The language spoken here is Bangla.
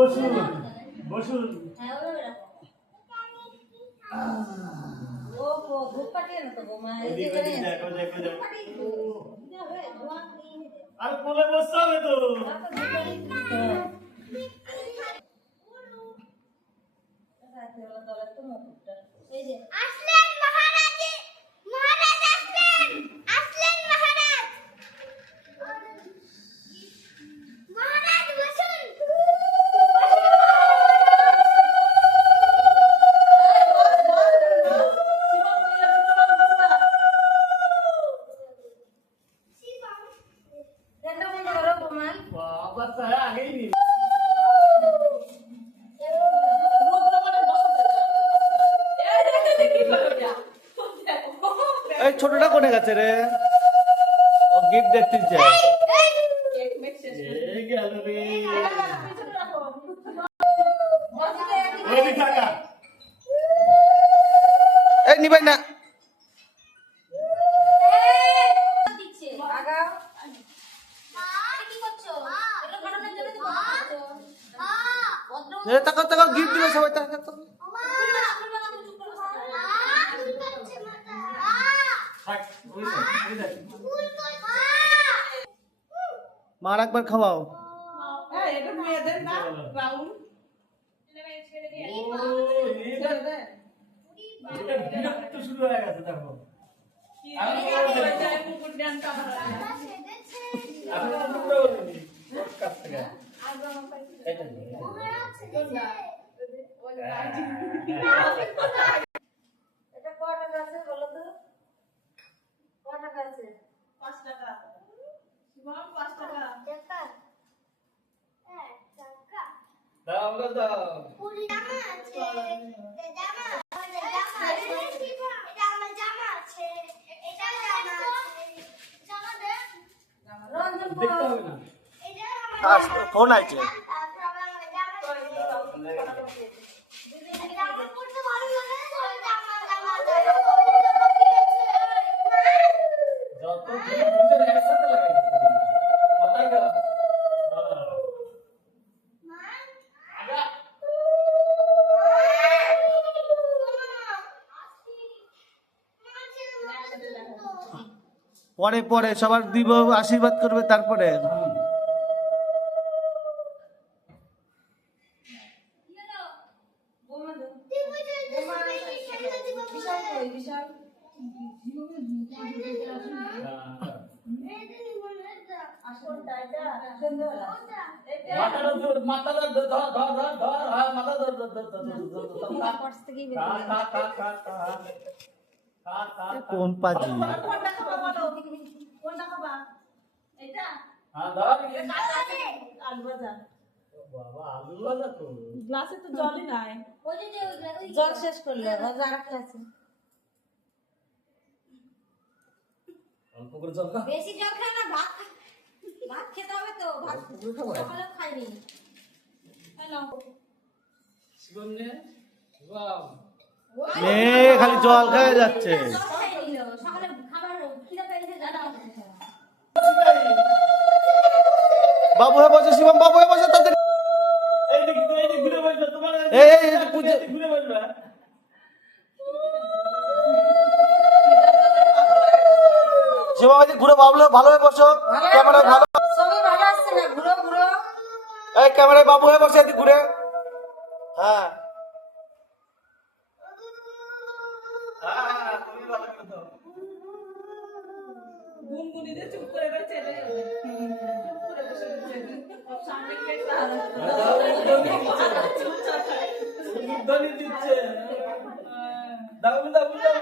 বসুন বসুন। হ্যাঁ ওরা রাখো। ও ও ধূপকাঠি না তো বৌমা এই যে করে দেখো দেখো দেখো। ধূপকাঠি হবে ধোঁয়া দিয়ে দে। আর কোলে বসতে হবে তো। আর তো ধূপকাঠি দিতে হবে। রাতে ওলা তলে তো মুকুটটা এই যে আসলেন মহারাজ, মহারাজ আসলেন, আসলেন মহারাজ, মহারাজ বসুন। ঠান্ডা বন্ধ করো বৌমা বাবা সাহেব আগেই নি। এই ছোটটা কোনে গেছে রে? ও গিফট দেখতে চাই। এই গেল রে। এই কাকা। এই নিবাই না। দিচ্ছে আগাও কি করছো এটা বানানোর জন্য তো করছো ভদ্র এ তাকাও তাকাও গিফট দিবে সবাই তাকাও তাকাও। থাক ওই দেখ। মার একবার খাওয়াও। এটা মেয়েদের না রাউন্ড এটা বিরক্ত শুরু হয়ে গেছে দেখো। কুকুর ড্যান্স আমি তো দুটো বলিনি। কাছ থেকে। এটা নিয়ে। এটা কত টাকা আছে বলো তো কত টাকা আছে 5 টাকা শিবম 5 টাকা দাও আমরা দাও। রঞ্জন দেখতে হবে না। আজ ফোন আইছে। যত দুজন একসাথে লাগাই মাথায় গেল। আগা পরে পরে সবার দিব আশীর্বাদ করবে তারপরে। বৌমা দাও বৌমা বিশাল কই বিশাল আসল টাইটা সন্ধ্যাবেলা মাথাটা ধর মাথাটা ধর ধর ধর ধর ধর হ্যাঁ মাথা ধর ধর ধর ধর ধর পার্স থেকেই খা বের খা খা খা খা খা খা কোন পাজি কোনটা খাবা বলো কোনটা খাবা এটা হ্যাঁ ধর আলু ভাজা বাবা আলু লাগা তো গ্লাসে তো জলই নাই ওই যে জল শেষ করলে আবার আরেকটা আছে অল্প করে জল খা বেশি জল খাও না ভাত ভাত খেতে হবে তো ভাত সকালে খাইনি হ্যালো শিবম নে শিবম মেয়ে খালি জল খেয়ে যাচ্ছে। জল খাই নিল সকালে খাবার খিদে পেয়েছে জানা বাবু হয়ে বসে শিবম বাবু হয়ে বসে তাদের এই দেখ ঘুরে বসবে তোমার এই পুজো ঘুরে বসবে। শিবম এই ঘুরে বাবু ভালো হয়ে বসো ক্যামেরায় ভালো সবই ভালো আসছে না ঘুরো ঘুরো এই ক্যামেরায় বাবু হয়ে বসে এদিকে ঘুরে হ্যাঁ হ্যাঁ তুমি ভালো করে দাও। গুনগুনিতে চুপ করে করে চেলে যাবে চুপ করে বসে বসে সামনে কেটে ধ্বনি দিচ্ছে দাও দাও দাও